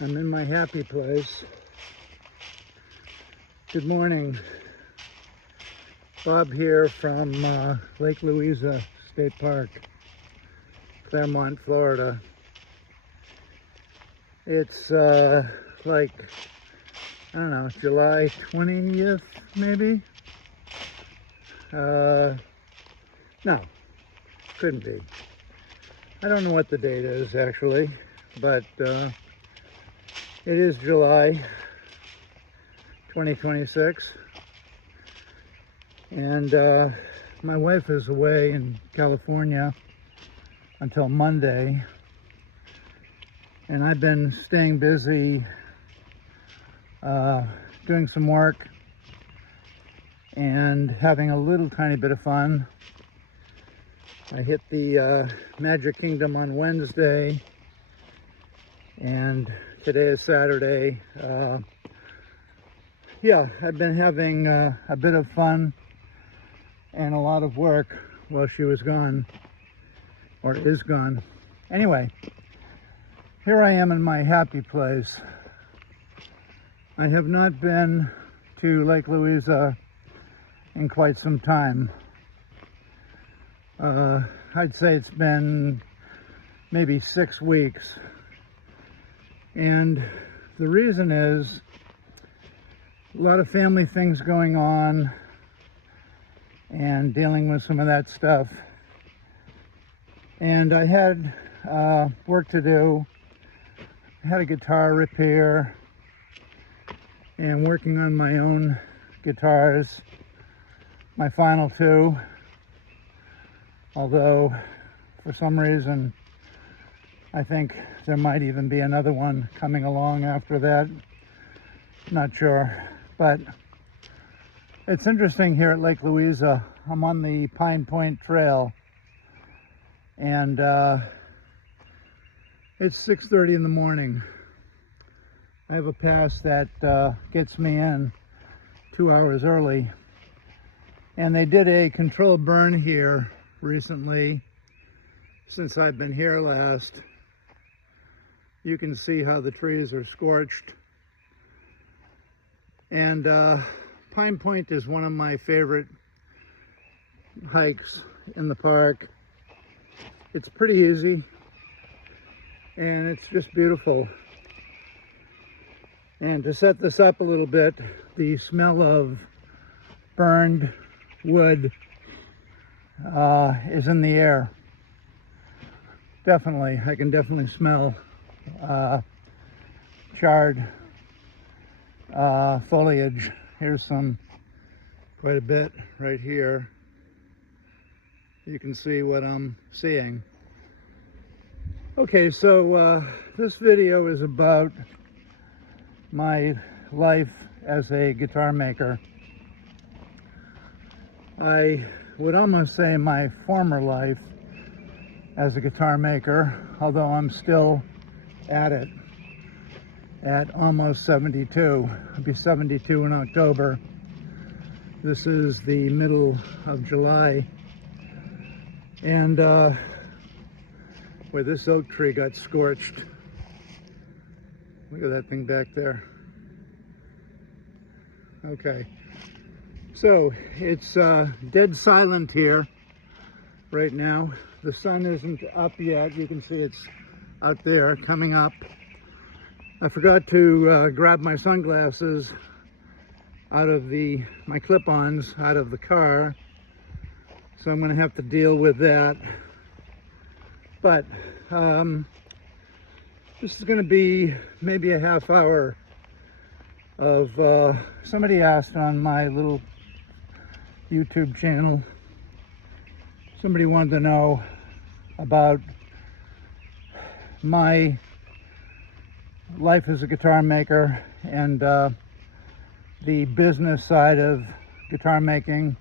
I'm in my happy place. Good morning. Bob here from Lake Louisa State Park, Claremont, Florida. It's like, I don't know, July 20th maybe? No, couldn't be. I don't know what the date is actually, but it is July 2026, and my wife is away in California until Monday, and I've been staying busy doing some work and having a little tiny bit of fun. I hit the Magic Kingdom on Wednesday, and today is Saturday. Yeah, I've been having a bit of fun and a lot of work while she was gone, or is gone. Anyway, here I am in my happy place. I have not been to Lake Louisa in quite some time. I'd say it's been maybe 6 weeks. And the reason is a lot of family things going on and dealing with some of that stuff. And I had work to do. I had a guitar repair and working on my own guitars, my final two. Although, for some reason, I think there might even be another one coming along after that. Not sure. But it's interesting here at Lake Louisa. I'm on the Pine Point Trail, and it's 6:30 in the morning. I have a pass that gets me in 2 hours early. And they did a controlled burn here recently, since I've been here last. You can see how the trees are scorched. And Pine Point is one of my favorite hikes in the park. It's pretty easy, and it's just beautiful. And to set this up a little bit, the smell of burned wood is in the air. Definitely, I can definitely smell charred foliage. Here's quite a bit right here. You can see what I'm seeing. Okay, so this video is about my life as a guitar maker. I would almost say my former life as a guitar maker, although I'm still at it at almost 72. I'll be 72 in October. This is the middle of July, and where this oak tree got scorched. Look at that thing back there. Okay. So it's dead silent here right now. The sun isn't up yet. You can see it's out there coming up. I forgot to grab my sunglasses out of my clip-ons out of the car, so I'm going to have to deal with that. But this is going to be maybe a half hour of somebody asked on my little YouTube channel, somebody wanted to know about my life as a guitar maker and the business side of guitar making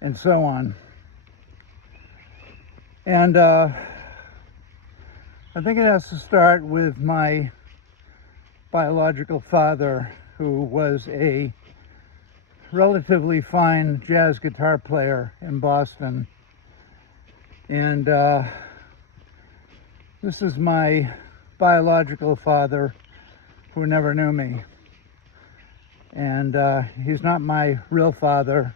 and so on. And I think it has to start with my biological father, who was a relatively fine jazz guitar player in Boston. And this is my biological father who never knew me. And he's not my real father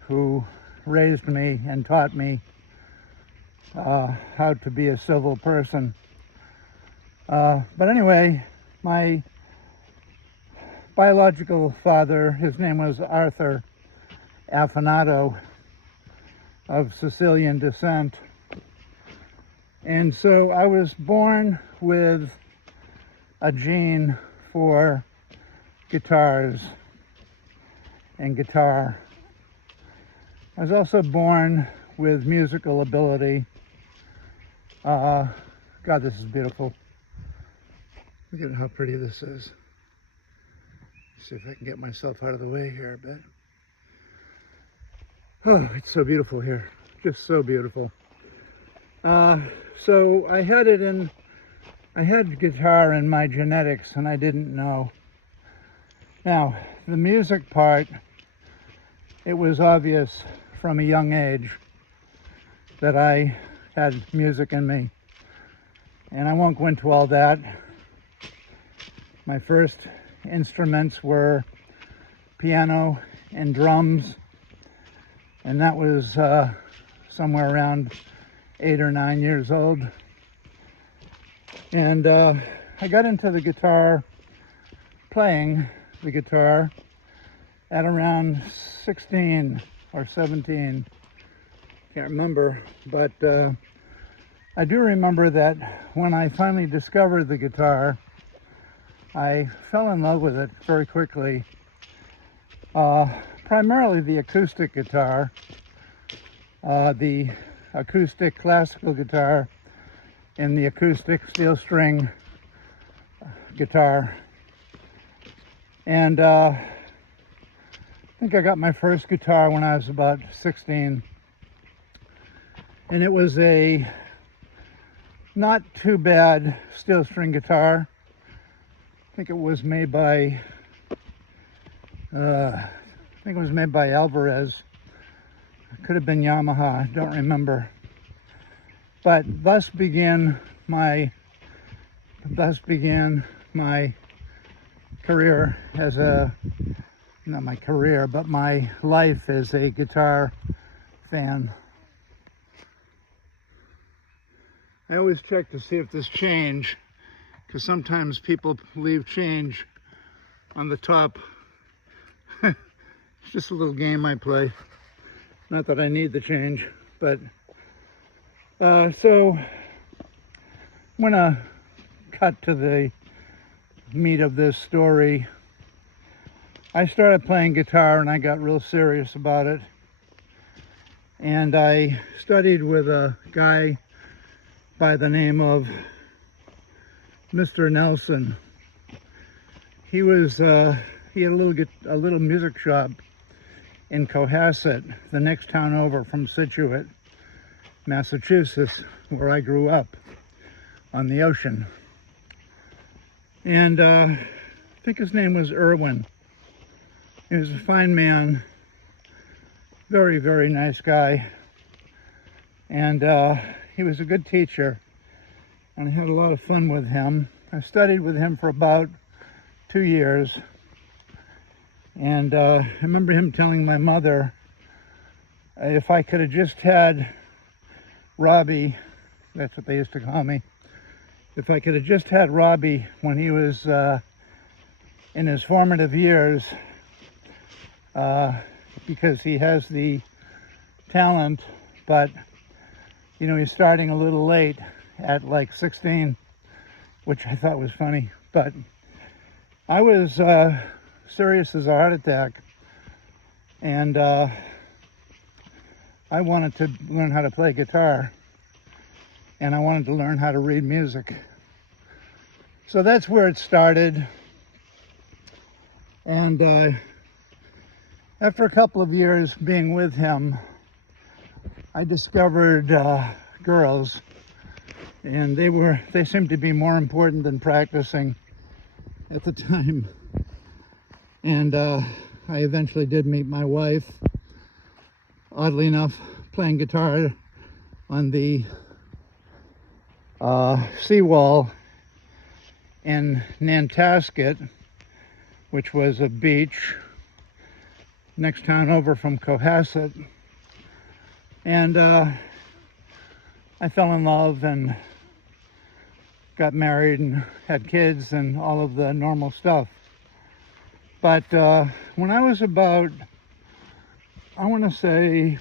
who raised me and taught me how to be a civil person. But anyway, my biological father, his name was Arthur Affonato, of Sicilian descent. And so I was born with a gene for guitars and guitar. I was also born with musical ability. God, this is beautiful. Look at how pretty this is. Let's see if I can get myself out of the way here a bit. Oh, it's so beautiful here. Just so beautiful. So I had guitar in my genetics and I didn't know. Now, the music part, it was obvious from a young age that I had music in me. And I won't go into all that. My first instruments were piano and drums, and that was somewhere around 8 or 9 years old. And I got into the guitar, playing the guitar, at around 16 or 17. Can't remember, but I do remember that when I finally discovered the guitar, I fell in love with it very quickly. Primarily the acoustic guitar, the acoustic classical guitar, and the acoustic steel string guitar. And I think I got my first guitar when I was about 16. And it was a not too bad steel string guitar. I think it was made by Alvarez. It could have been Yamaha, don't remember. But thus began my career as not my career, but my life as a guitar fan. I always check to see if there's change, because sometimes people leave change on the top. It's just a little game I play. Not that I need the change, but so I'm gonna cut to the meat of this story. I started playing guitar and I got real serious about it. And I studied with a guy by the name of Mr. Nelson. He was he had a little music shop in Cohasset, the next town over from Scituate, Massachusetts, where I grew up on the ocean. And I think his name was Irwin. He was a fine man, very, very nice guy. And he was a good teacher, and I had a lot of fun with him. I studied with him for about 2 years. And I remember him telling my mother if I could have just had Robbie, that's what they used to call me, if I could have just had Robbie when he was in his formative years, because he has the talent, but you know, he's starting a little late at like 16, which I thought was funny. But I was serious as a heart attack, and I wanted to learn how to play guitar, and I wanted to learn how to read music. So that's where it started. And after a couple of years being with him, I discovered girls, and they seemed to be more important than practicing at the time. And I eventually did meet my wife, oddly enough, playing guitar on the seawall in Nantasket, which was a beach next town over from Cohasset. And I fell in love and got married and had kids and all of the normal stuff. But when I was about, I want to say,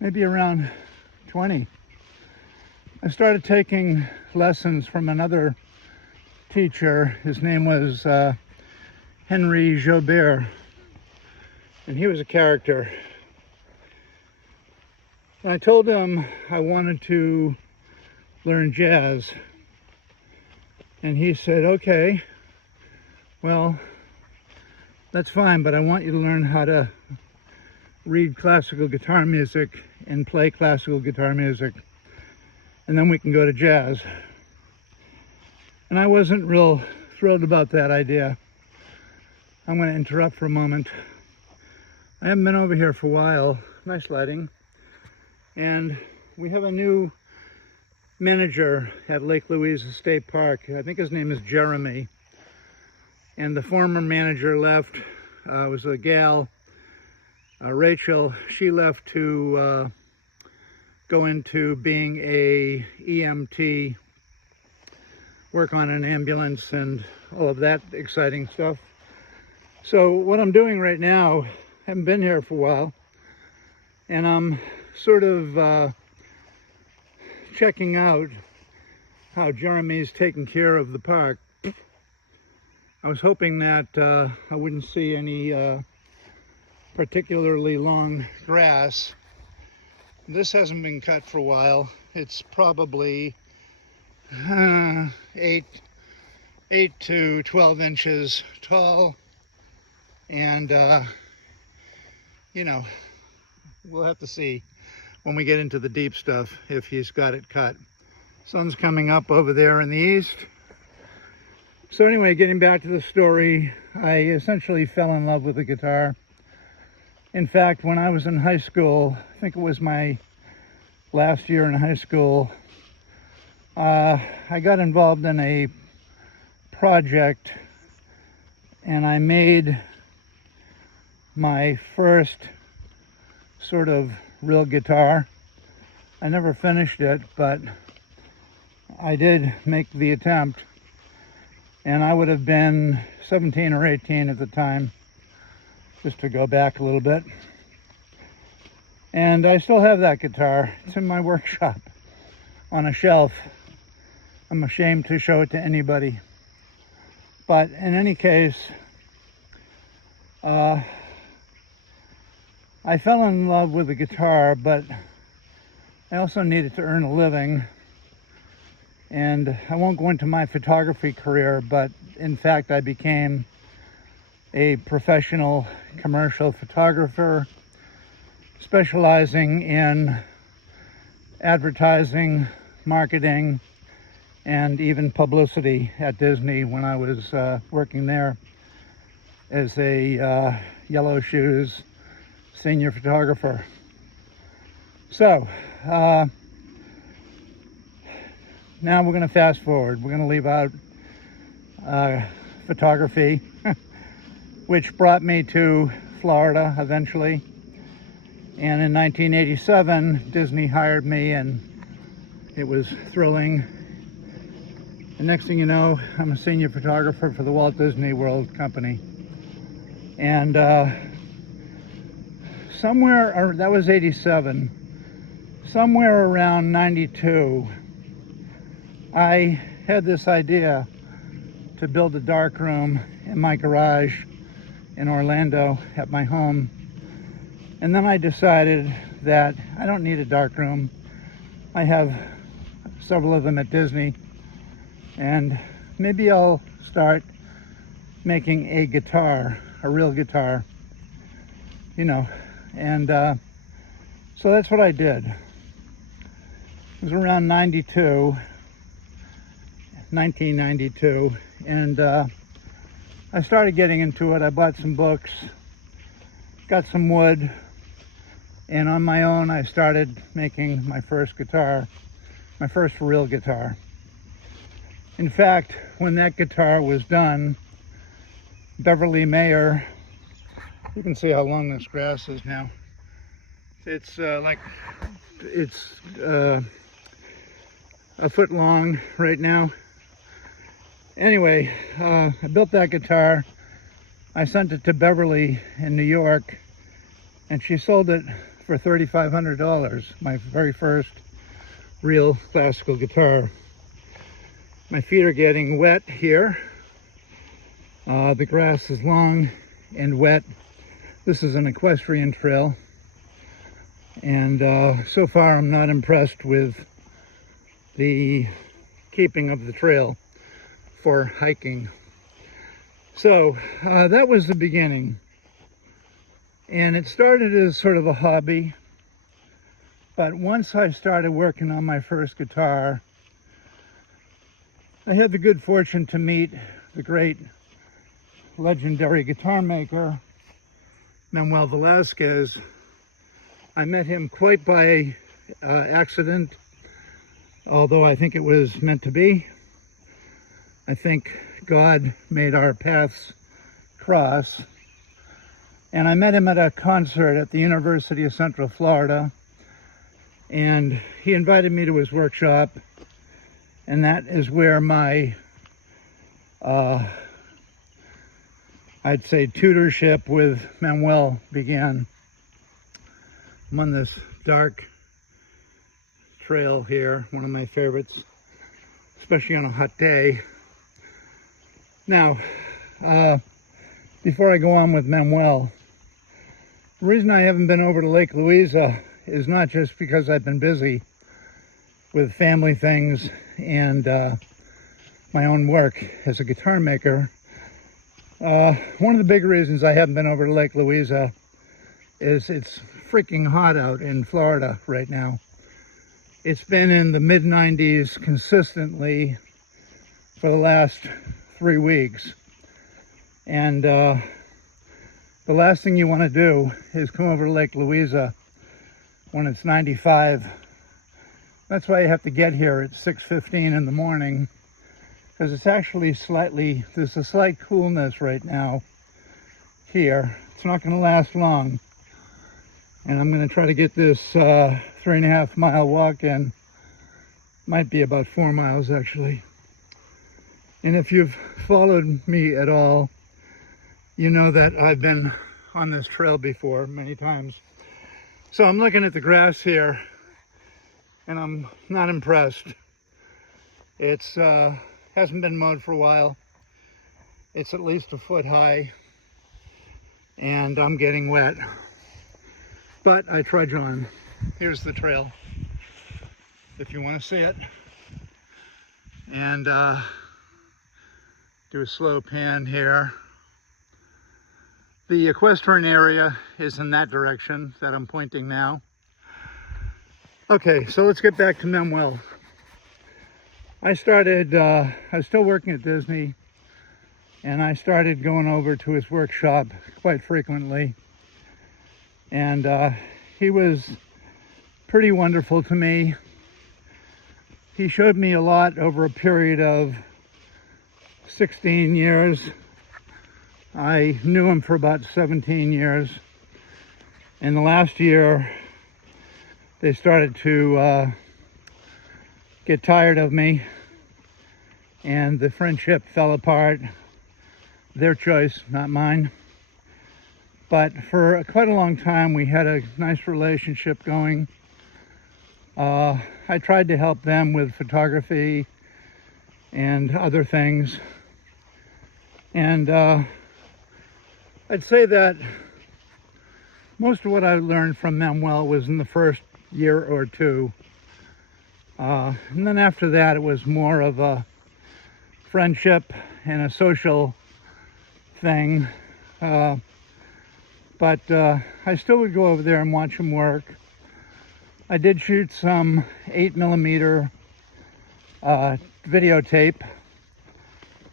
maybe around 20, I started taking lessons from another teacher. His name was Henry Jobert, and he was a character. And I told him I wanted to learn jazz, and he said, okay, well, that's fine, but I want you to learn how to read classical guitar music and play classical guitar music, and then we can go to jazz. And I wasn't real thrilled about that idea. I'm going to interrupt for a moment. I haven't been over here for a while. Nice lighting. And we have a new manager at Lake Louise State Park. I think his name is Jeremy. And the former manager left. It was a gal, Rachel. She left to go into being a EMT, work on an ambulance and all of that exciting stuff. So what I'm doing right now, haven't been here for a while, and I'm sort of checking out how Jeremy's taking care of the park. I was hoping that I wouldn't see any particularly long grass. This hasn't been cut for a while. It's probably 8 to 12 inches tall, and you know, we'll have to see when we get into the deep stuff if he's got it cut. Sun's coming up over there in the east. So anyway, getting back to the story, I essentially fell in love with the guitar. In fact, when I was in high school, I think it was my last year in high school, I got involved in a project and I made my first sort of real guitar. I never finished it, but I did make the attempt, and I would have been 17 or 18 at the time, just to go back a little bit. And I still have that guitar. It's in my workshop on a shelf. I'm ashamed to show it to anybody. But in any case, I fell in love with the guitar, but I also needed to earn a living. And I won't go into my photography career, but in fact, I became a professional commercial photographer, specializing in advertising, marketing, and even publicity at Disney when I was working there as a Yellow Shoes senior photographer. So, now we're going to fast forward. We're going to leave out photography, which brought me to Florida eventually. And in 1987, Disney hired me, and it was thrilling. The next thing you know, I'm a senior photographer for the Walt Disney World Company. And that was 87, somewhere around 92, I had this idea to build a darkroom in my garage in Orlando at my home. And then I decided that I don't need a darkroom. I have several of them at Disney, and maybe I'll start making a guitar, a real guitar, you know. And so that's what I did. It was around 1992, and I started getting into it. I bought some books, got some wood, and on my own I started making my first guitar, my first real guitar. In fact, when that guitar was done, Beverly Mayer, you can see how long this grass is now. It's a foot long right now. Anyway, I built that guitar. I sent it to Beverly in New York, and she sold it for $3,500, my very first real classical guitar. My feet are getting wet here. The grass is long and wet. This is an equestrian trail, and so far I'm not impressed with the keeping of the trail for hiking. So that was the beginning, and it started as sort of a hobby, but once I started working on my first guitar, I had the good fortune to meet the great legendary guitar maker Manuel Velasquez. I met him quite by accident, although I think it was meant to be. I think God made our paths cross. And I met him at a concert at the University of Central Florida, and he invited me to his workshop, and that is where my I'd say tutorship with Manuel began. I'm on this dark trail here, one of my favorites, especially on a hot day. Now, before I go on with Manuel, the reason I haven't been over to Lake Louisa is not just because I've been busy with family things and my own work as a guitar maker. One of the big reasons I haven't been over to Lake Louisa is it's freaking hot out in Florida right now. It's been in the mid-90s consistently for the last 3 weeks. And the last thing you want to do is come over to Lake Louisa when it's 95. That's why you have to get here at 6:15 in the morning, because it's actually there's a slight coolness right now here. It's not going to last long. And I'm going to try to get this 3.5 mile walk in. Might be about 4 miles actually. And if you've followed me at all, you know that I've been on this trail before many times. So I'm looking at the grass here, and I'm not impressed. It's hasn't been mowed for a while. It's at least a foot high, and I'm getting wet. But I trudge on. Here's the trail, if you want to see it. And do a slow pan here. The equestrian area is in that direction that I'm pointing now. Okay, so let's get back to Manuel. I was still working at Disney, and I started going over to his workshop quite frequently. And he was pretty wonderful to me. He showed me a lot over a period of 16 years. I knew him for about 17 years. In the last year, they started to get tired of me, and the friendship fell apart. Their choice, not mine. But for quite a long time, we had a nice relationship going. I tried to help them with photography and other things. And I'd say that most of what I learned from Manuel was in the first year or two. And then after that, it was more of a friendship and a social thing. But I still would go over there and watch him work. I did shoot some 8mm videotape.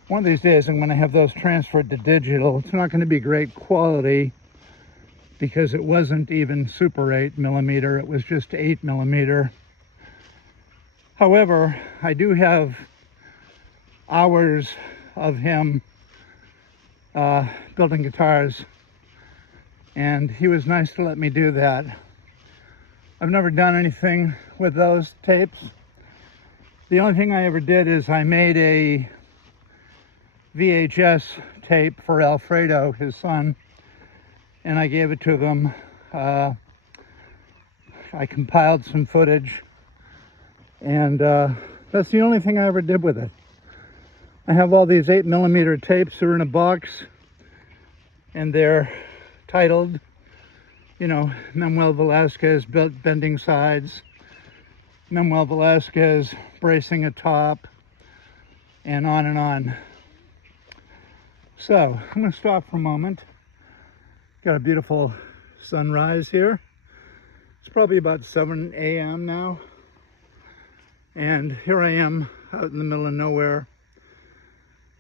One of these days I'm going to have those transferred to digital. It's not going to be great quality because it wasn't even Super 8mm, it was just 8mm. However, I do have hours of him building guitars, and he was nice to let me do that. I've never done anything with those tapes. The only thing I ever did is I made a VHS tape for Alfredo, his son, and I gave it to them. I compiled some footage, and that's the only thing I ever did with it. I have all these 8mm tapes. They're in a box, and they're titled, you know, Manuel Velasquez bending sides, Manuel Velasquez bracing a top, and on and on. So I'm going to stop for a moment. Got a beautiful sunrise here. It's probably about 7 a.m. now, and here I am out in the middle of nowhere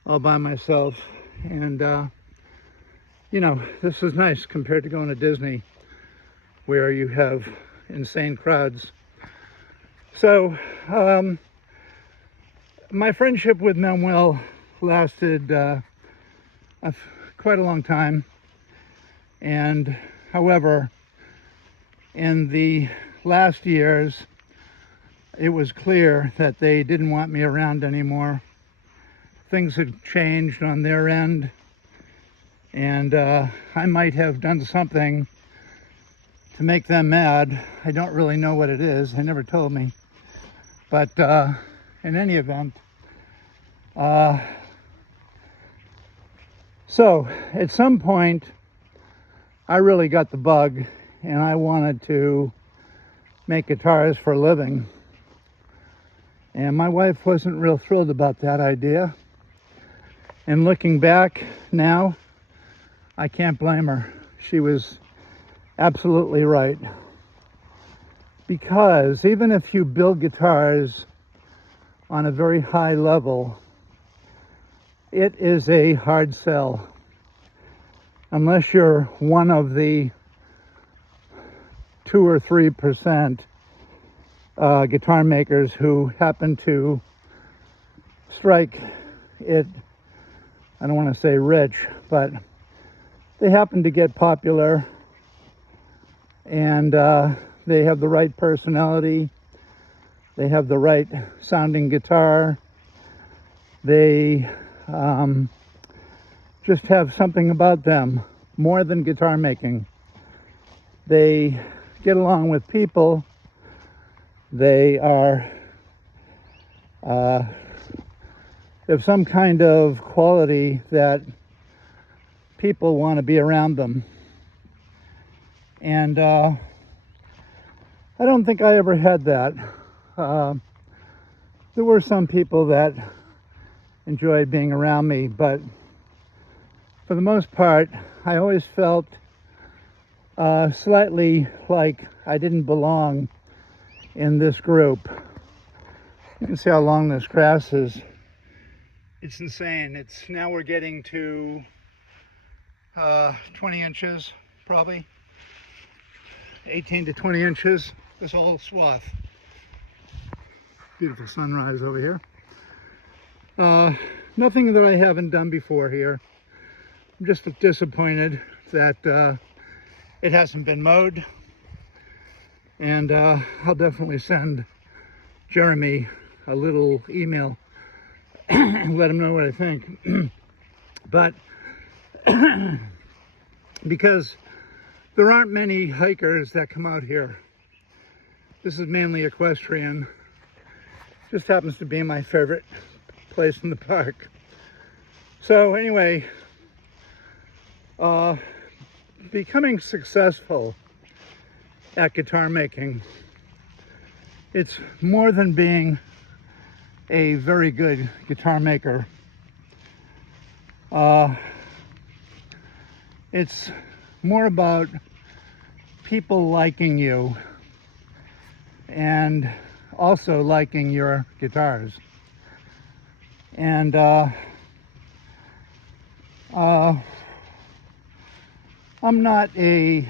all by myself, and you know, this is nice compared to going to Disney where you have insane crowds. So my friendship with Manuel lasted quite a long time, and however, in the last years it was clear that they didn't want me around anymore. Things had changed on their end, and I might have done something to make them mad. I don't really know what it is. They never told me. But in any event, so at some point I really got the bug, and I wanted to make guitars for a living. And my wife wasn't real thrilled about that idea. And looking back now, I can't blame her. She was absolutely right. Because even if you build guitars on a very high level, it is a hard sell. Unless you're one of the 2 or 3% guitar makers who happen to strike it, I don't want to say rich, but they happen to get popular, and they have the right personality, they have the right sounding guitar, they just have something about them more than guitar making. They get along with people. They are have some kind of quality that people want to be around them. And I don't think I ever had that. There were some people that enjoyed being around me, but for the most part, I always felt slightly like I didn't belong in this group. You can see how long this grass is. It's insane. Now we're getting to 20 inches, probably 18 to 20 inches, this whole swath. Beautiful sunrise over here. Nothing that I haven't done before here. I'm just disappointed that it hasn't been mowed, and I'll definitely send Jeremy a little email and let him know what I think. But because there aren't many hikers that come out here, this is mainly equestrian. Just happens to be my favorite place in the park. So anyway, becoming successful at guitar making, it's more than being a very good guitar maker. It's more about people liking you and also liking your guitars. And I'm not the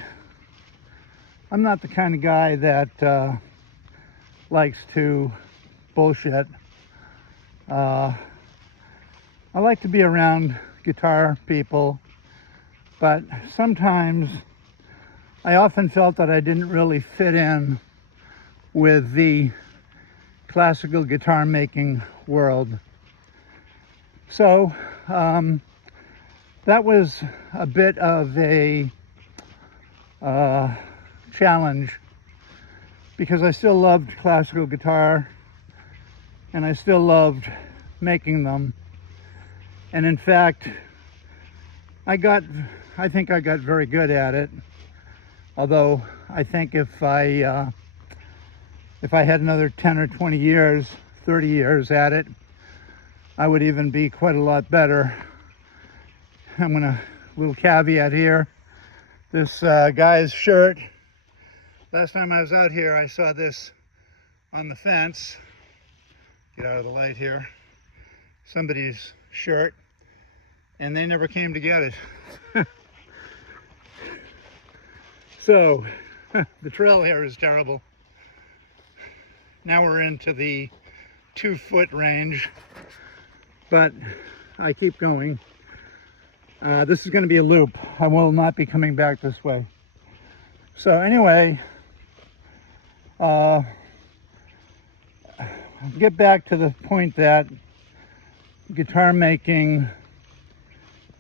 kind of guy that likes to bullshit. I like to be around guitar people, but sometimes I often felt that I didn't really fit in with the classical guitar making world. So that was a bit of a challenge, because I still loved classical guitar and I still loved making them. And in fact, I think I got very good at it. Although I think if I had another 10 or 20 years, 30 years at it, I would even be quite a lot better. I'm gonna, little caveat here. This guy's shirt, last time I was out here, I saw this on the fence. Get out of the light here. Somebody's shirt, and they never came to get it. So, the trail here is terrible. Now we're into the 2-foot range, but I keep going. This is going to be a loop. I will not be coming back this way. So anyway, get back to the point that guitar making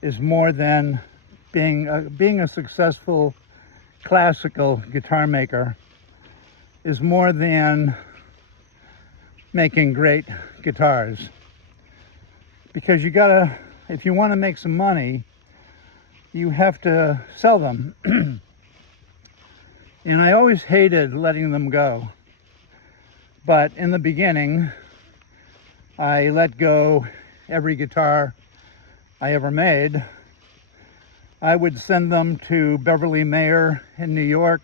is more than being a successful classical guitar maker is more than making great guitars. Because you gotta, if you want to make some money, you have to sell them. And I always hated letting them go. But in the beginning, I let go every guitar I ever made. I would send them to Beverly Mayer in New York.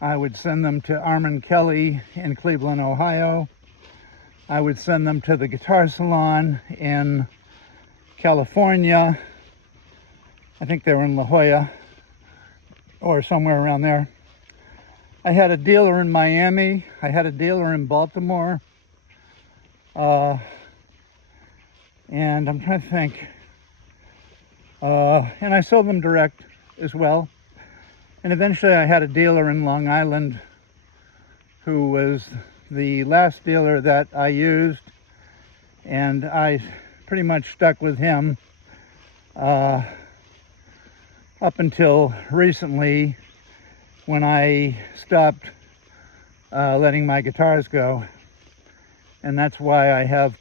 I would send them to Armand Kelly in Cleveland, Ohio. I would send them to the Guitar Salon in California. I think they were in La Jolla or somewhere around there. I had a dealer in Miami. I had a dealer in Baltimore. And I'm trying to think. And I sold them direct as well. And eventually I had a dealer in Long Island who was the last dealer that I used, and I pretty much stuck with him up until recently, when I stopped letting my guitars go. And that's why I have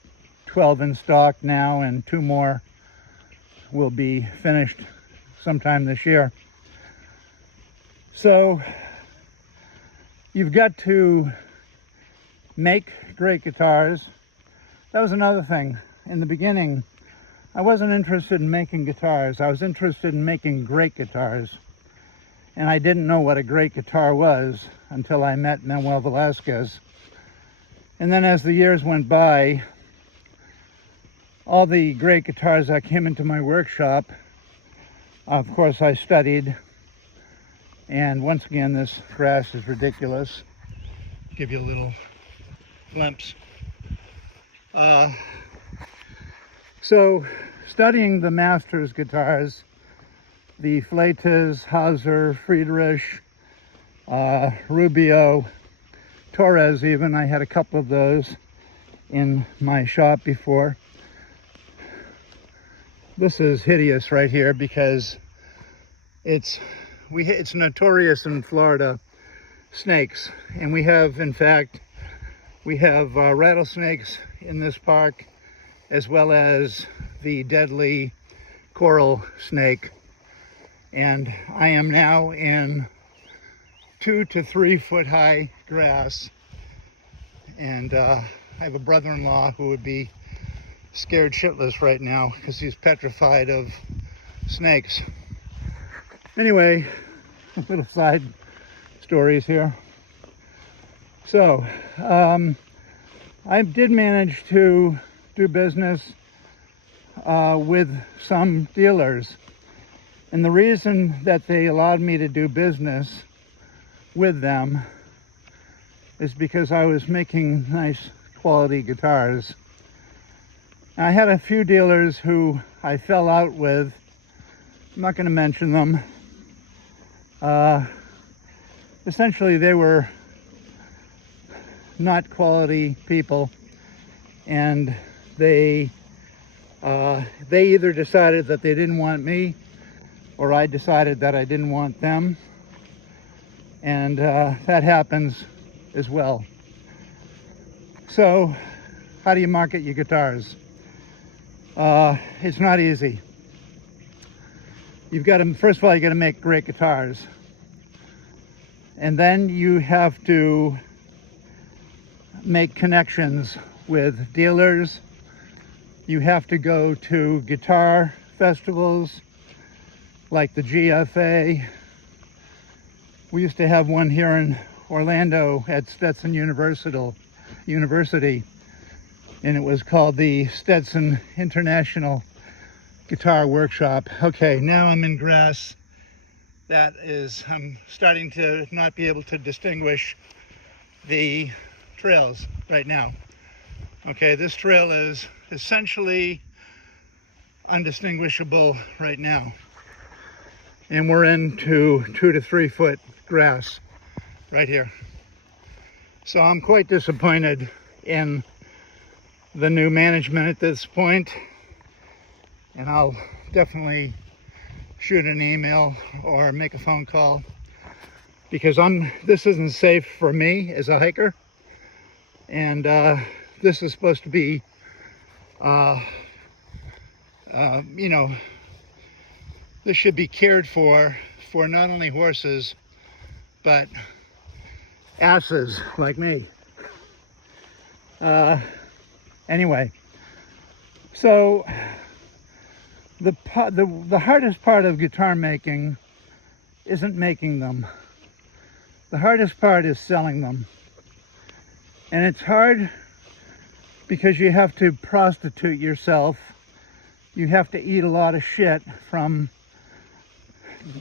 12 in stock now, and 2 more will be finished sometime this year. So you've got to make great guitars. That was another thing. In the beginning, I wasn't interested in making guitars. I was interested in making great guitars. And I didn't know what a great guitar was until I met Manuel Velasquez. And then as the years went by, all the great guitars that came into my workshop, of course I studied. And once again, this grass is ridiculous. Give you a little glimpse. So studying the masters guitars, the Fleitas, Hauser, Friedrich, Rubio, Torres even, I had a couple of those in my shop before. This is hideous right here because it's notorious in Florida, snakes. And we have, in fact, rattlesnakes in this park, as well as the deadly coral snake. And I am now in 2 to 3 foot high grass. And I have a brother-in-law who would be scared shitless right now because he's petrified of snakes. Anyway, little side stories here. So, I did manage to do business with some dealers. And the reason that they allowed me to do business with them is because I was making nice quality guitars. I had a few dealers who I fell out with. I'm not going to mention them. Essentially, they were not quality people, and they either decided that they didn't want me, or I decided that I didn't want them, and that happens as well. So, how do you market your guitars? It's not easy. You've got to, first of all, you got to make great guitars, and then you have to make connections with dealers. You have to go to guitar festivals like the GFA. We used to have one here in Orlando at Stetson University, and it was called the Stetson International Guitar Workshop. Okay, now I'm in grass. I'm starting to not be able to distinguish the trails right now. Okay, this trail is essentially undistinguishable right now. And we're into 2 to 3 foot grass right here. So I'm quite disappointed in the new management at this point, and I'll definitely shoot an email or make a phone call, because this isn't safe for me as a hiker, and this is supposed to be you know, this should be cared for not only horses but asses like me. Anyway, so the hardest part of guitar making isn't making them. The hardest part is selling them. And it's hard because you have to prostitute yourself. You have to eat a lot of shit from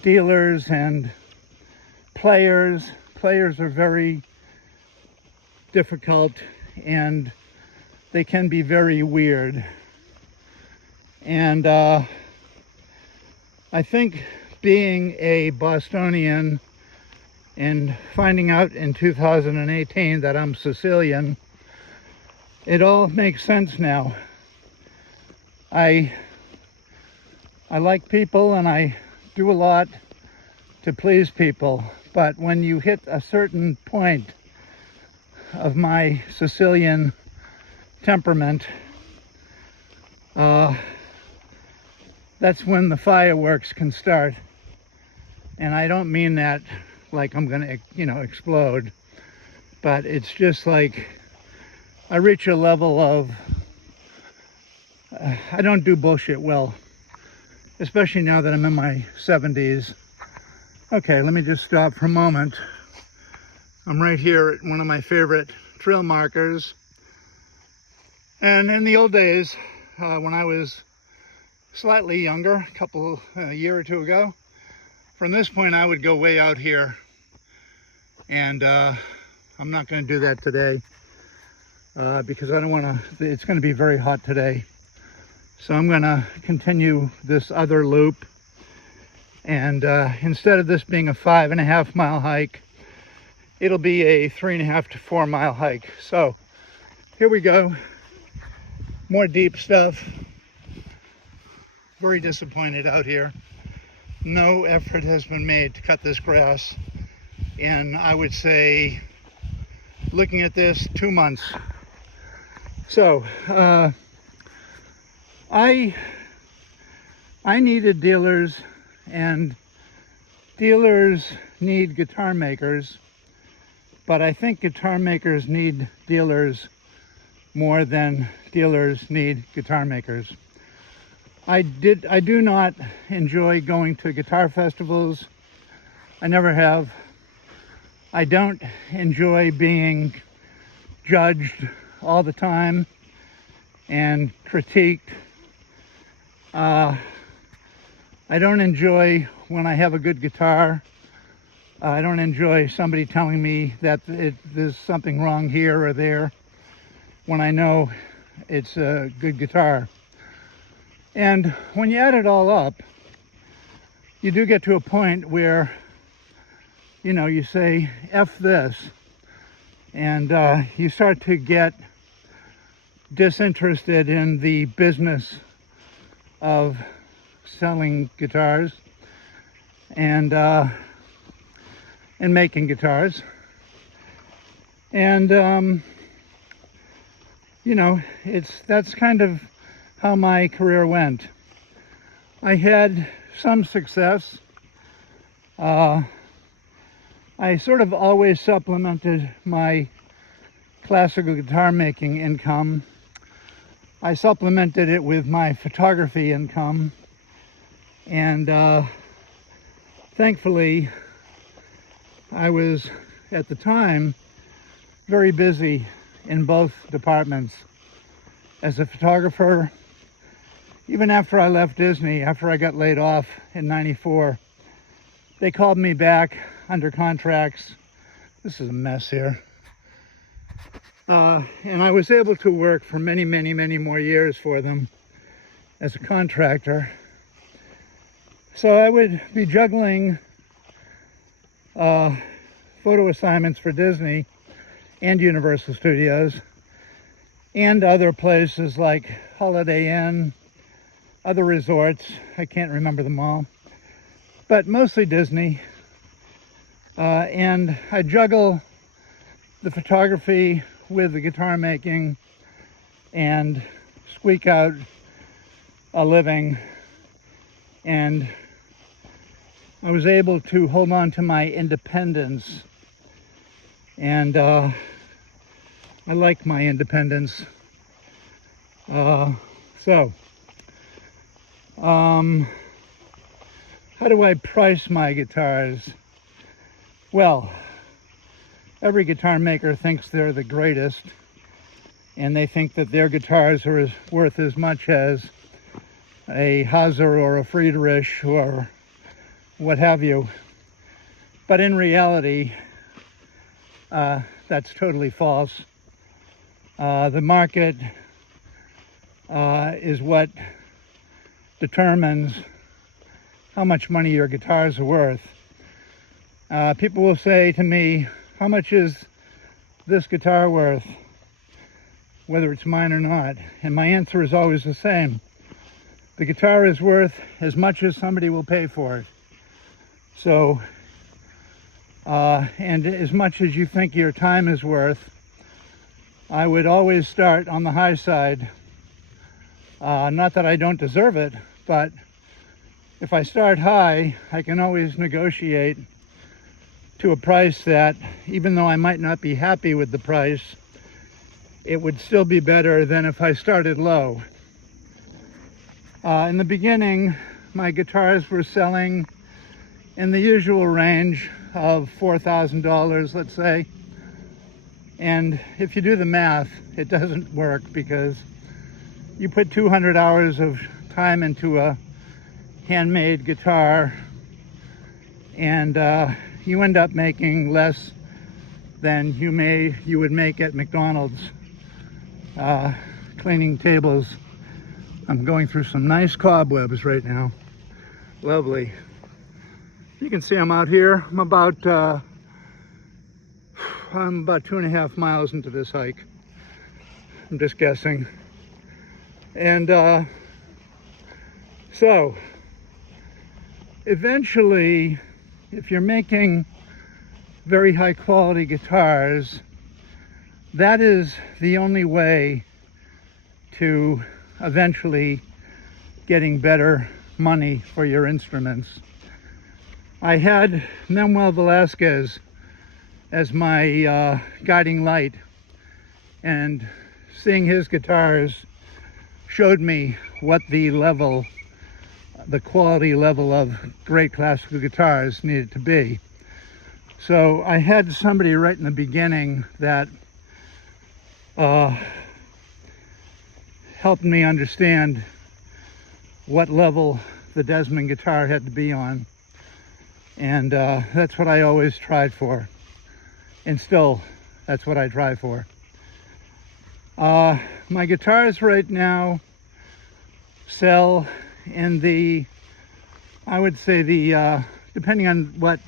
dealers and players. Players are very difficult, and they can be very weird. And I think being a Bostonian and finding out in 2018 that I'm Sicilian, it all makes sense now. I like people and I do a lot to please people, but when you hit a certain point of my Sicilian temperament, that's when the fireworks can start. And I don't mean that like I'm gonna, explode, but it's just like I reach a level of I don't do bullshit well, especially now that I'm in my 70s. Okay, let me just stop for a moment. I'm right here at one of my favorite trail markers. And in the old days, when I was slightly younger, a year or two ago, from this point I would go way out here. And I'm not going to do that today because I don't want to, it's going to be very hot today. So I'm going to continue this other loop, and instead of this being a 5.5 mile hike, it'll be a 3.5 to 4 mile hike. So here we go, more deep stuff. Very disappointed out here. No effort has been made to cut this grass, and I would say, looking at this, 2 months. So I needed dealers, and dealers need guitar makers, but I think guitar makers need dealers more than dealers need guitar makers. I do not enjoy going to guitar festivals. I never have. I don't enjoy being judged all the time and critiqued. I don't enjoy when I have a good guitar. I don't enjoy somebody telling me that there's something wrong here or there when I know it's a good guitar. And when you add it all up, you do get to a point where, you know, you say, F this, and you start to get disinterested in the business of selling guitars and making guitars. And you know, that's kind of how my career went. I had some success. I sort of always supplemented my classical guitar making income. I supplemented it with my photography income, and thankfully I was at the time very busy in both departments. As a photographer, even after I left Disney, after I got laid off in '94, they called me back under contracts. This is a mess here. And I was able to work for many, many, many more years for them as a contractor. So I would be juggling photo assignments for Disney and Universal Studios and other places like Holiday Inn, other resorts. I can't remember them all, but mostly Disney. And I juggle the photography with the guitar making and squeak out a living. And I was able to hold on to my independence, and I like my independence. How do I price my guitars? Well, every guitar maker thinks they're the greatest, and they think that their guitars are worth as much as a Hauser or a Friedrich or what have you. But in reality, that's totally false. The market is what determines how much money your guitars are worth. People will say to me, how much is this guitar worth, whether it's mine or not? And my answer is always the same. The guitar is worth as much as somebody will pay for it. So, and as much as you think your time is worth, I would always start on the high side. Not that I don't deserve it, but if I start high, I can always negotiate to a price that, even though I might not be happy with the price, it would still be better than if I started low. In the beginning, my guitars were selling in the usual range of $4,000, let's say. And if you do the math, it doesn't work, because you put 200 hours of time into a handmade guitar, and you end up making less than you would make at McDonald's cleaning tables. I'm going through some nice cobwebs right now. Lovely. You can see I'm out here. I'm about 2.5 miles into this hike. I'm just guessing. And so eventually, if you're making very high quality guitars, that is the only way to eventually getting better money for your instruments. I had Manuel Velasquez as my guiding light, and seeing his guitars showed me what the quality level of great classical guitars needed to be. So I had somebody right in the beginning that helped me understand what level the Desmond guitar had to be on. And that's what I always tried for. And still, that's what I try for. My guitars right now sell in the, I would say the, depending on what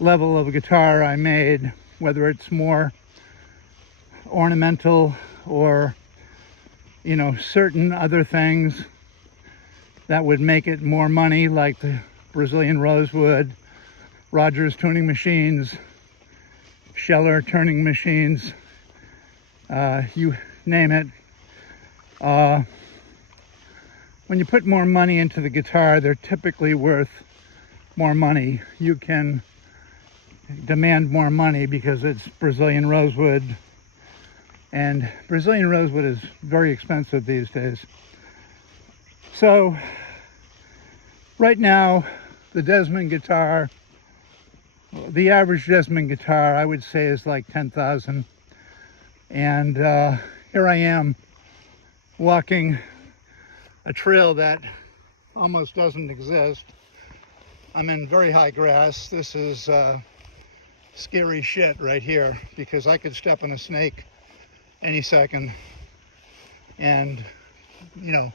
level of guitar I made, whether it's more ornamental or, you know, certain other things that would make it more money, like the Brazilian Rosewood, Rogers tuning machines, Scheller turning machines, you name it. When you put more money into the guitar, they're typically worth more money. You can demand more money because it's Brazilian Rosewood, and Brazilian Rosewood is very expensive these days. So right now, the Desmond guitar, the average Desmond guitar, I would say, is like 10,000. And here I am walking a trail that almost doesn't exist. I'm in very high grass. This is scary shit right here, because I could step on a snake any second and, you know,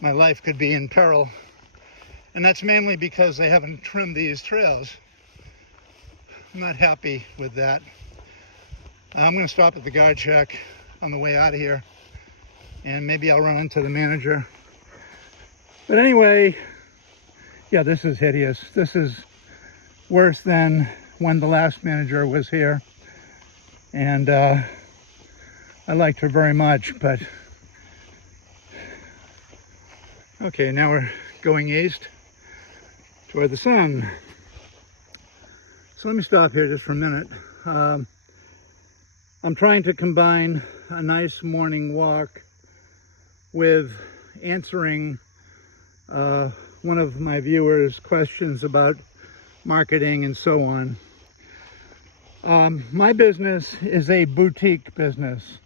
my life could be in peril. And that's mainly because they haven't trimmed these trails. I'm not happy with that. I'm going to stop at the guard shack on the way out of here, and maybe I'll run into the manager. But anyway, yeah, this is hideous. This is worse than when the last manager was here, and I liked her very much. But okay, now we're going east toward the sun. So let me stop here just for a minute. I'm trying to combine a nice morning walk with answering one of my viewers' questions about marketing and so on. My business is a boutique business.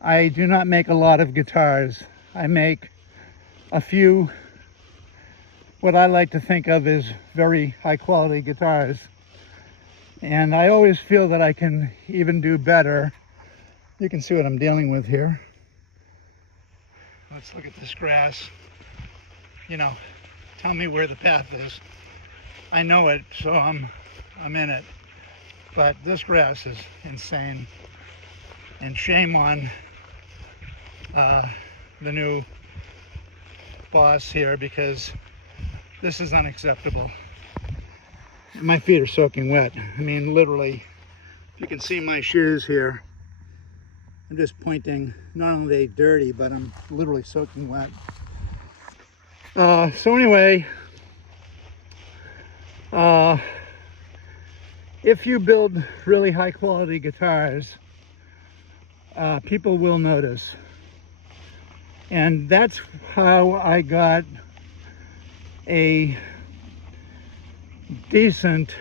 I do not make a lot of guitars. I make a few, what I like to think of as very high quality guitars. And I always feel that I can even do better. You can see what I'm dealing with here. Let's look at this grass. You know, tell me where the path is. I know it, so I'm in it. But this grass is insane. And shame on the new boss here, because this is unacceptable. My feet are soaking wet. I mean, literally, you can see my shoes here. I'm just pointing. Not only are they dirty, but I'm literally soaking wet. So anyway, if you build really high quality guitars, people will notice. And that's how I got a decent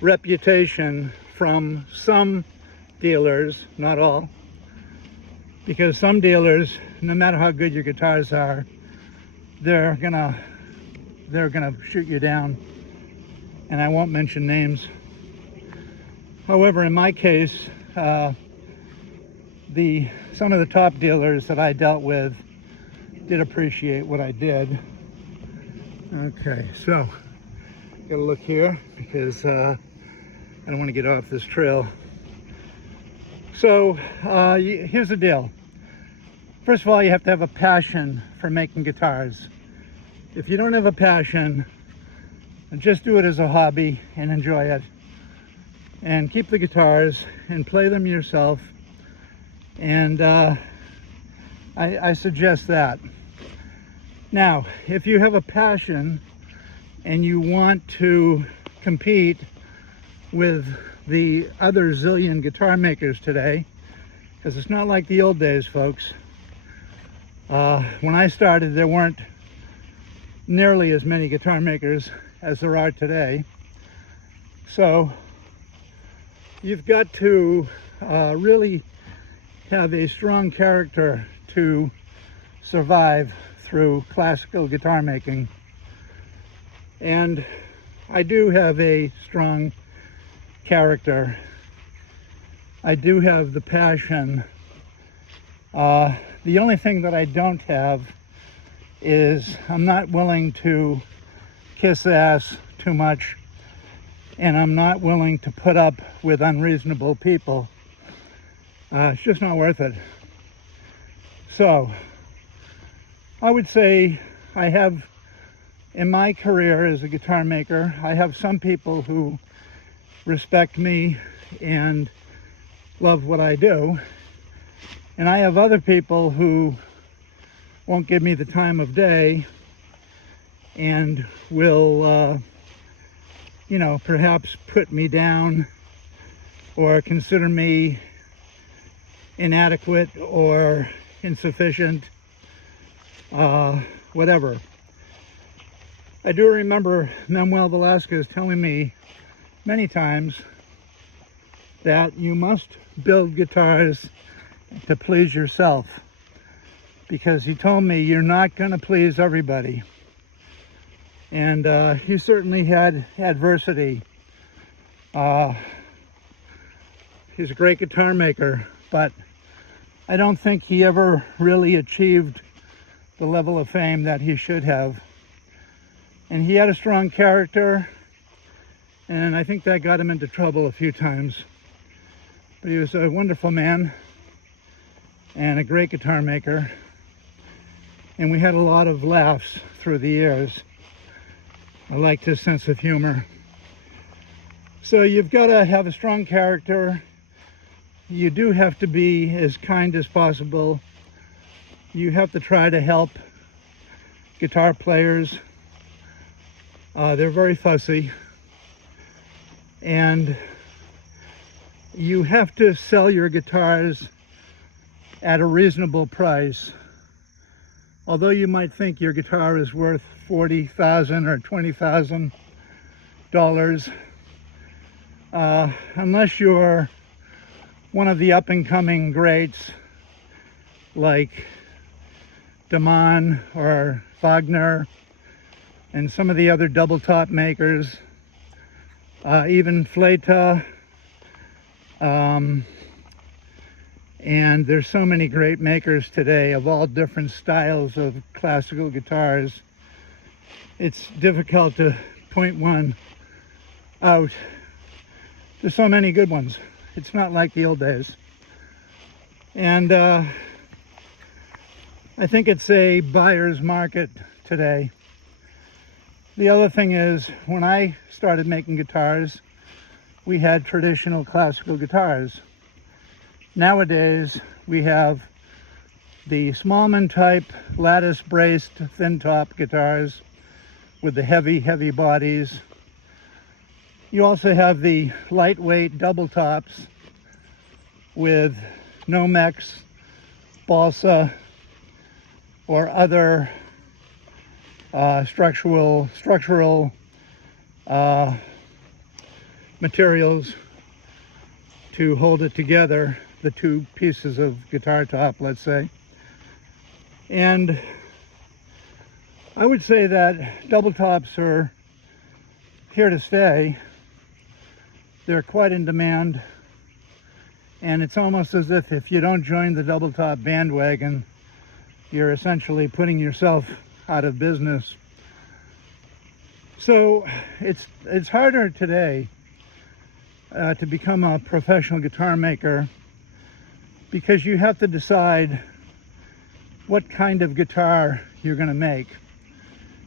reputation from some dealers, not all, because some dealers, no matter how good your guitars are, they're gonna shoot you down, and I won't mention names. However, in my case, some of the top dealers that I dealt with did appreciate what I did. Okay, so gotta look here because I don't want to get off this trail. So here's the deal. First of all, you have to have a passion for making guitars. If you don't have a passion, just do it as a hobby and enjoy it. And keep the guitars and play them yourself. And I suggest that. Now, if you have a passion and you want to compete with the other zillion guitar makers today, because it's not like the old days, folks. When I started, there weren't nearly as many guitar makers as there are today. So you've got to really have a strong character to survive through classical guitar making. And I do have a strong character. I do have the passion. The only thing that I don't have is I'm not willing to kiss ass too much, and I'm not willing to put up with unreasonable people. It's just not worth it. So I would say I have, in my career as a guitar maker, I have some people who respect me and love what I do, and I have other people who won't give me the time of day and will perhaps put me down or consider me inadequate or insufficient, whatever. I do remember Manuel Velasquez telling me many times that you must build guitars to please yourself, because he told me you're not going to please everybody. And he certainly had adversity. He's a great guitar maker, but I don't think he ever really achieved the level of fame that he should have. And he had a strong character, and I think that got him into trouble a few times. But he was a wonderful man and a great guitar maker. And we had a lot of laughs through the years. I liked his sense of humor. So you've got to have a strong character. You do have to be as kind as possible. You have to try to help guitar players. They're very fussy. And you have to sell your guitars at a reasonable price. Although you might think your guitar is worth $40,000 or $20,000, unless you're one of the up-and-coming greats like Deman or Wagner and some of the other double top makers, even Fleta, and there's so many great makers today of all different styles of classical guitars. It's difficult to point one out. There's so many good ones. It's not like the old days. And I think it's a buyer's market today. The other thing is, when I started making guitars, we had traditional classical guitars. Nowadays, we have the Smallman type lattice braced thin top guitars with the heavy bodies. You also have the lightweight double tops with Nomex, balsa, or other structural materials to hold it together, the two pieces of guitar top, let's say. And I would say that double tops are here to stay. They're quite in demand, and it's almost as if you don't join the double top bandwagon, you're essentially putting yourself out of business. So it's harder today to become a professional guitar maker, because you have to decide what kind of guitar you're going to make,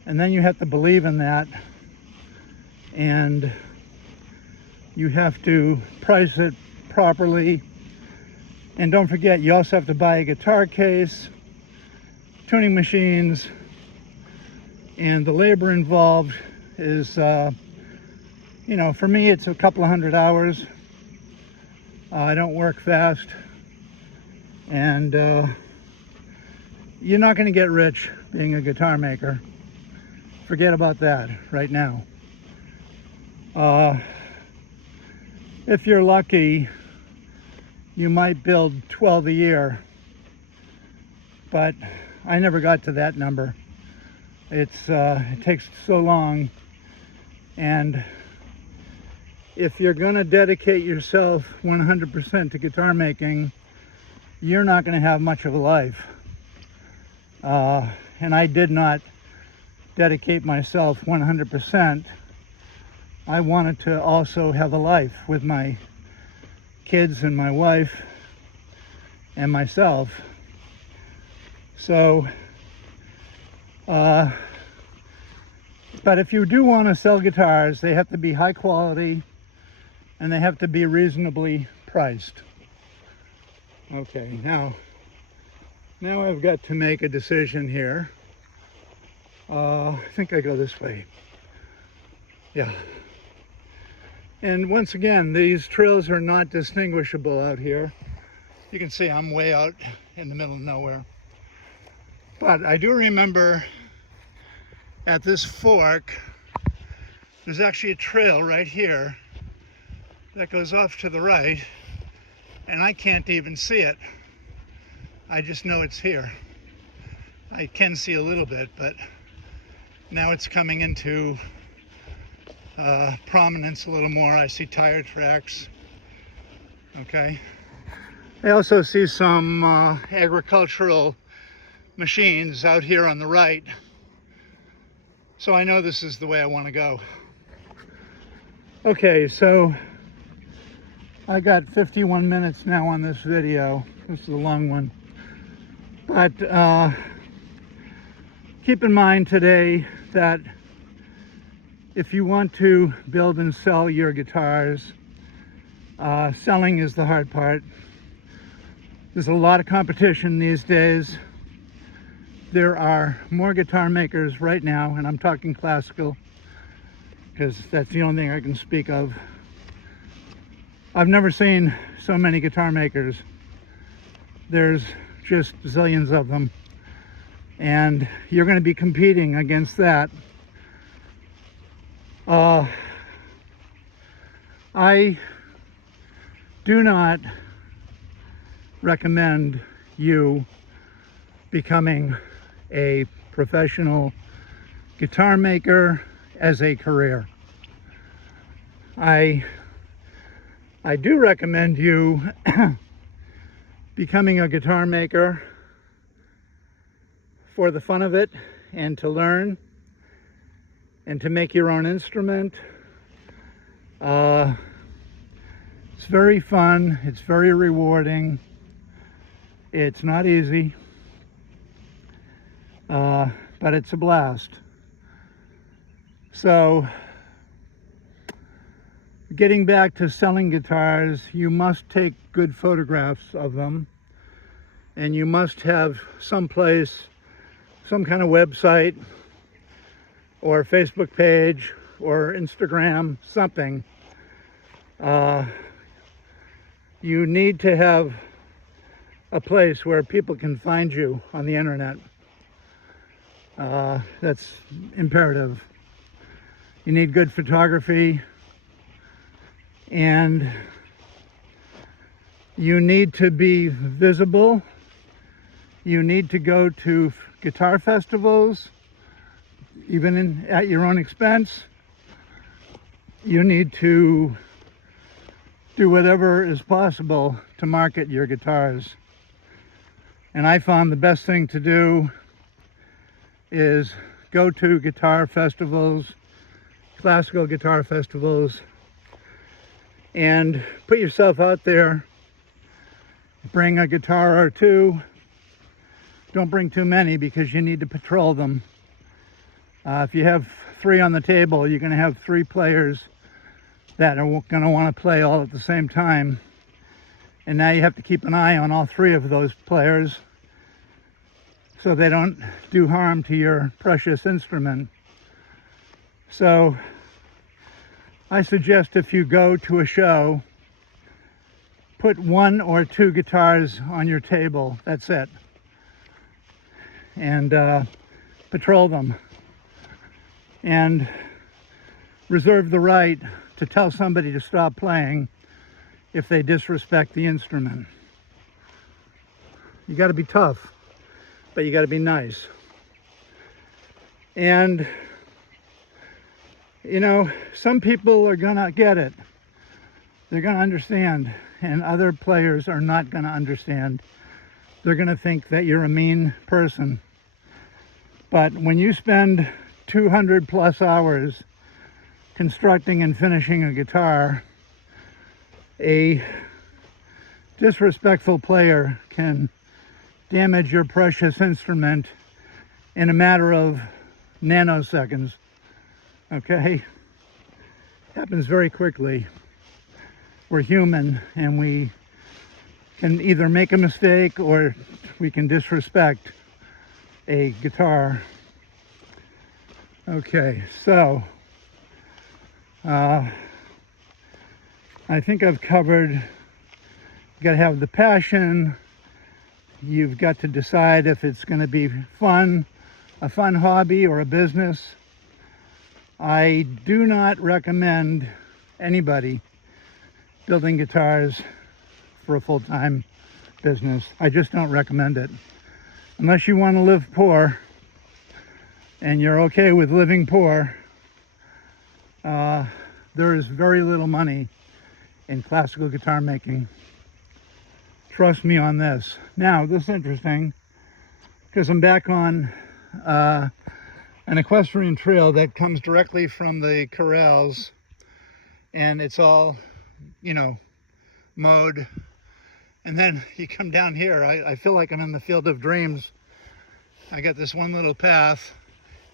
and then you have to believe in that, and you have to price it properly. And don't forget, you also have to buy a guitar case, tuning machines, and the labor involved is for me, it's a couple of $100 hours. I don't work fast, and you're not going to get rich being a guitar maker. Forget about that right now. If you're lucky, you might build 12 a year, but I never got to that number. It takes so long, and if you're going to dedicate yourself 100% to guitar making, you're not going to have much of a life. And I did not dedicate myself 100%. I wanted to also have a life with my kids and my wife and myself. So, but if you do want to sell guitars, they have to be high quality and they have to be reasonably priced. Okay, now I've got to make a decision here. I think I go this way. Yeah. And once again, these trails are not distinguishable out here. You can see I'm way out in the middle of nowhere. But I do remember at this fork, there's actually a trail right here that goes off to the right, and I can't even see it. I just know it's here. I can see a little bit, but now it's coming into prominence a little more. I see tire tracks. Okay. I also see some agricultural machines out here on the right. So I know this is the way I want to go. Okay, so I got 51 minutes now on this video. This is a long one. But keep in mind today that if you want to build and sell your guitars, selling is the hard part. There's a lot of competition these days. There are more guitar makers right now, and I'm talking classical because that's the only thing I can speak of. I've never seen so many guitar makers. There's just zillions of them, and you're going to be competing against that. I do not recommend you becoming a professional guitar maker as a career. I do recommend you becoming a guitar maker for the fun of it and to learn and to make your own instrument. It's very fun, it's very rewarding, it's not easy, but it's a blast. So, getting back to selling guitars, you must take good photographs of them, and you must have someplace, some kind of website or Facebook page or Instagram, something. You need to have a place where people can find you on the internet. That's imperative. You need good photography, and you need to be visible. You need to go to guitar festivals, even at your own expense. You need to do whatever is possible to market your guitars. And I found the best thing to do is go to guitar festivals, classical guitar festivals, and put yourself out there. Bring a guitar or two. Don't bring too many because you need to patrol them. If you have 3 on the table, you're going to have 3 players that are going to want to play all at the same time. And now you have to keep an eye on all 3 of those players so they don't do harm to your precious instrument. So I suggest if you go to a show, put 1 or 2 guitars on your table. That's it. And patrol them. And reserve the right to tell somebody to stop playing if they disrespect the instrument. You got to be tough, but you got to be nice. And you know, some people are gonna get it. they're going to understand, and other players are not going to understand. They're going to think that you're a mean person. But when you spend 200 plus hours constructing and finishing a guitar, a disrespectful player can damage your precious instrument in a matter of nanoseconds. Okay? Happens very quickly. We're human, and we can either make a mistake or we can disrespect a guitar. Okay, so I think I've covered. You got to have the passion. You've got to decide if it's going to be fun, a fun hobby or a business. I do not recommend anybody building guitars for a full-time business. I just don't recommend it. Unless you want to live poor and you're okay with living poor, there is very little money in classical guitar making. Trust me on this. Now, this is interesting because I'm back on an equestrian trail that comes directly from the corrals, and it's all, mowed. And then you come down here, I feel like I'm in the Field of Dreams. I got this one little path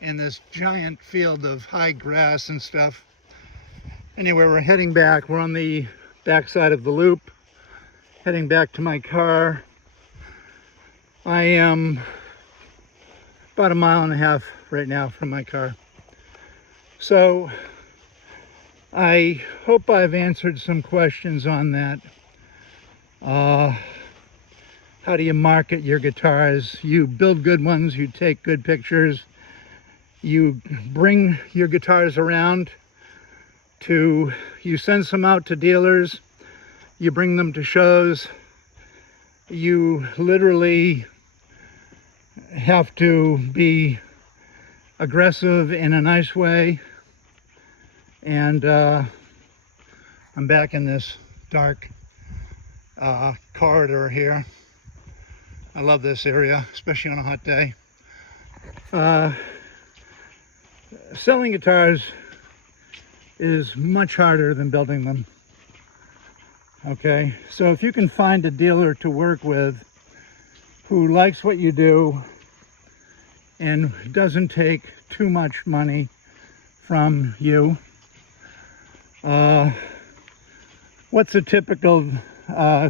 in this giant field of high grass and stuff. Anyway, we're heading back. We're on the back side of the loop, heading back to my car. I am about 1.5 miles right now from my car. So I hope I've answered some questions on that. How do you market your guitars? You build good ones, you take good pictures, you bring your guitars around you send some out to dealers, you bring them to shows. You literally have to be aggressive in a nice way. And I'm back in this dark corridor here. I love this area, especially on a hot day. Selling guitars is much harder than building them. Okay, so if you can find a dealer to work with who likes what you do and doesn't take too much money from you, what's a typical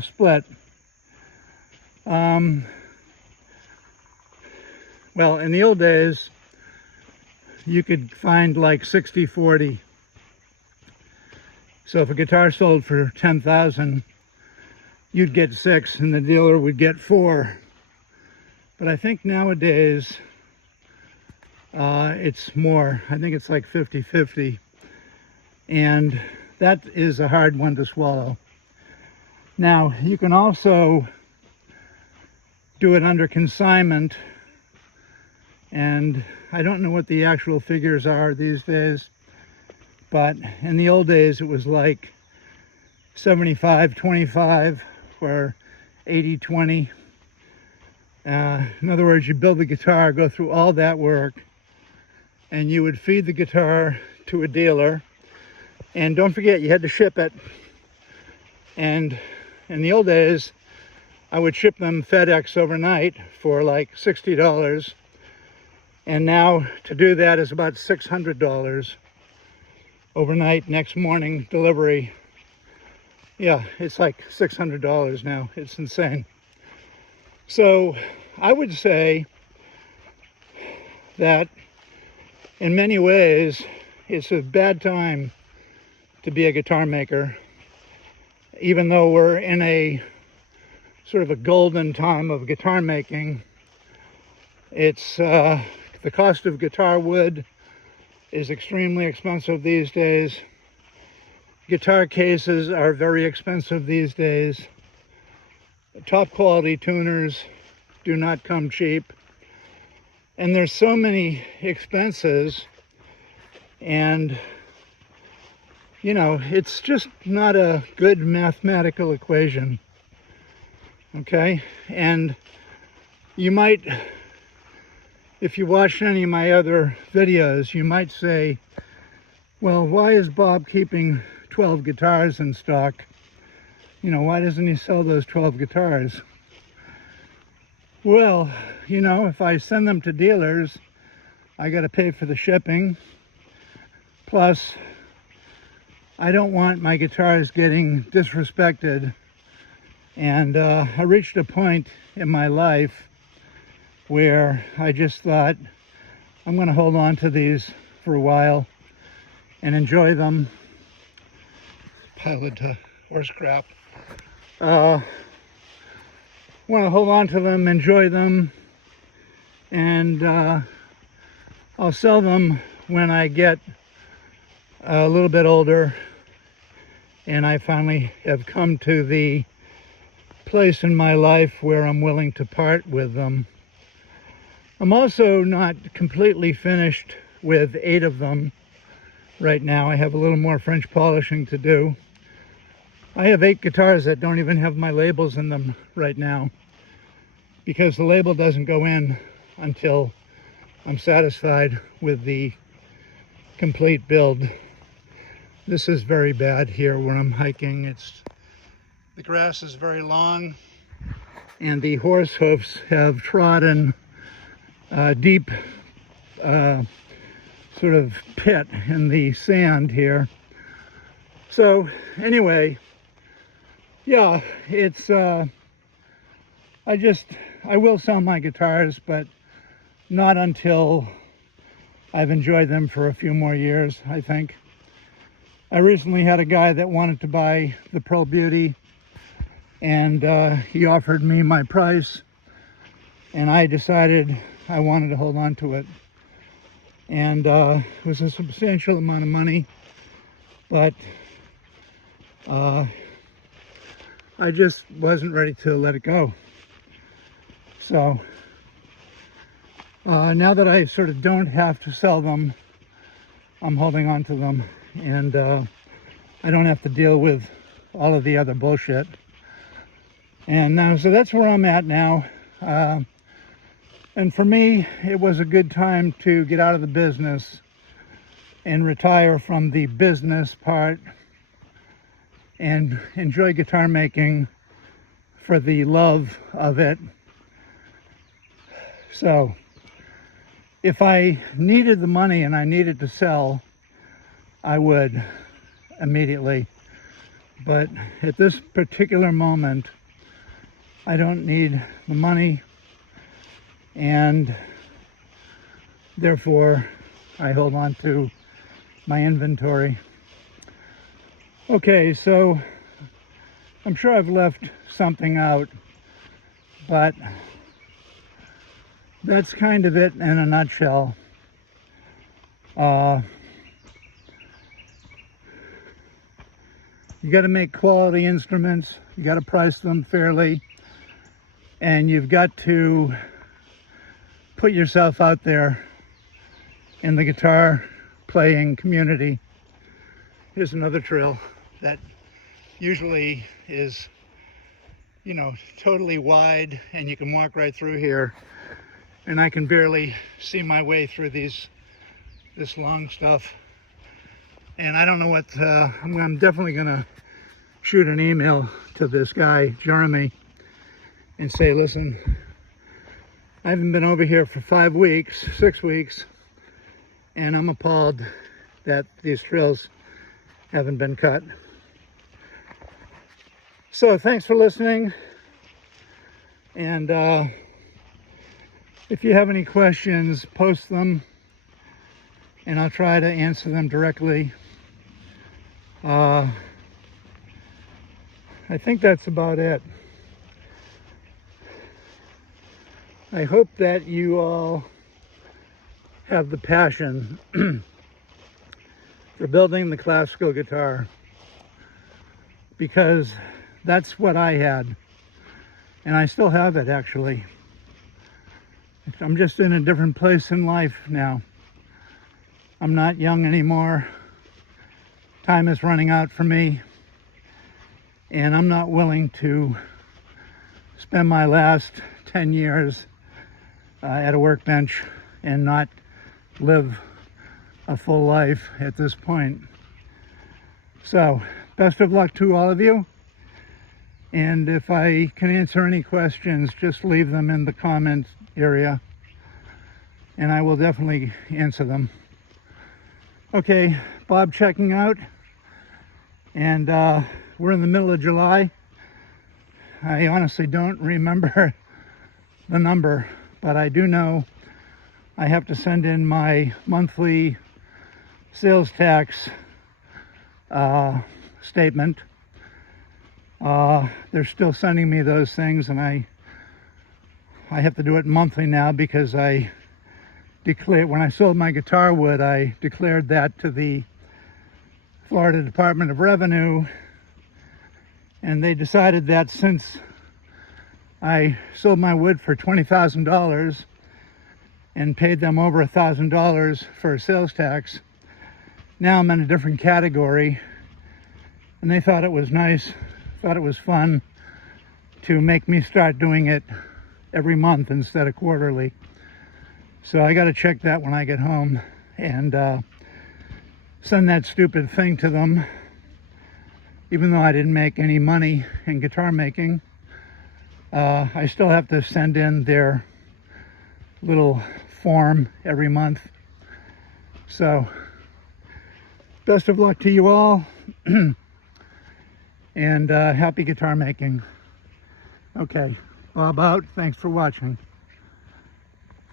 split? Well, in the old days, you could find like 60-40. So if a guitar sold for 10,000, you'd get 6 and the dealer would get 4. But I think nowadays it's more. I think it's like 50-50. And that is a hard one to swallow. Now, you can also do it under consignment, and I don't know what the actual figures are these days, but in the old days it was like 75-25 or 80-20. In other words, you build the guitar, go through all that work, and you would feed the guitar to a dealer, and don't forget, you had to ship it. And in the old days, I would ship them FedEx overnight for like $60. And now to do that is about $600 overnight, next morning delivery. Yeah, it's like $600 now. It's insane. So I would say that in many ways, it's a bad time to be a guitar maker, even though we're in a sort of a golden time of guitar making. It's the cost of guitar wood is extremely expensive these days. Guitar cases are very expensive these days. Top quality tuners do not come cheap. And there's so many expenses, and you know, it's just not a good mathematical equation. Okay? And you might, if you watched any of my other videos, you might say, well, why is Bob keeping 12 guitars in stock? You know, why doesn't he sell those 12 guitars? Well, you know, if I send them to dealers, I got to pay for the shipping. Plus, I don't want my guitars getting disrespected. And I reached a point in my life where I just thought, I'm going to hold on to these for a while and enjoy them. Pile of horse crap. Want to hold on to them, enjoy them, and I'll sell them when I get a little bit older and I finally have come to the place in my life where I'm willing to part with them. I'm also not completely finished with 8 of them right now. I have a little more French polishing to do. I have 8 guitars that don't even have my labels in them right now, because the label doesn't go in until I'm satisfied with the complete build. This is very bad here where I'm hiking. The grass is very long and the horse hoofs have trodden a deep sort of pit in the sand here. So anyway, yeah, it's I will sell my guitars, but not until I've enjoyed them for a few more years, I think. I recently had a guy that wanted to buy the Pearl Beauty, and he offered me my price, and I decided I wanted to hold on to it. And it was a substantial amount of money, but I just wasn't ready to let it go. So now that I sort of don't have to sell them, I'm holding on to them, and I don't have to deal with all of the other bullshit. And so that's where I'm at now. And for me, it was a good time to get out of the business and retire from the business part and enjoy guitar making for the love of it. So if I needed the money and I needed to sell, I would immediately. But at this particular moment, I don't need the money, and therefore I hold on to my inventory. Okay, so I'm sure I've left something out, but that's kind of it in a nutshell. You got to make quality instruments, you got to price them fairly, and you've got to put yourself out there in the guitar playing community. Here's another trail that usually is, you know, totally wide and you can walk right through here, and I can barely see my way through this long stuff. And I don't know what, I'm definitely gonna shoot an email to this guy, Jeremy, and say, listen, I haven't been over here for 6 weeks, and I'm appalled that these trails haven't been cut. So thanks for listening, and if you have any questions, post them and I'll try to answer them directly. I think that's about it. I hope that you all have the passion for building the classical guitar, because that's what I had, and I still have it actually. I'm just in a different place in life now. I'm not young anymore, time is running out for me, and I'm not willing to spend my last 10 years at a workbench and not live a full life at this point. So, best of luck to all of you. And if I can answer any questions, just leave them in the comments area, and I will definitely answer them. Okay, Bob checking out, and we're in the middle of July. I honestly don't remember the number, but I do know I have to send in my monthly sales tax statement. They're still sending me those things, and I have to do it monthly now because I declared, when I sold my guitar wood, I declared that to the Florida Department of Revenue, and they decided that since I sold my wood for $20,000 and paid them over $1,000 for sales tax, now I'm in a different category, and they thought it was nice, thought it was fun to make me start doing it every month instead of quarterly. So I got to check that when I get home and send that stupid thing to them. Even though I didn't make any money in guitar making, I still have to send in their little form every month. So best of luck to you all. And happy guitar making. Okay, Bob out. Thanks for watching.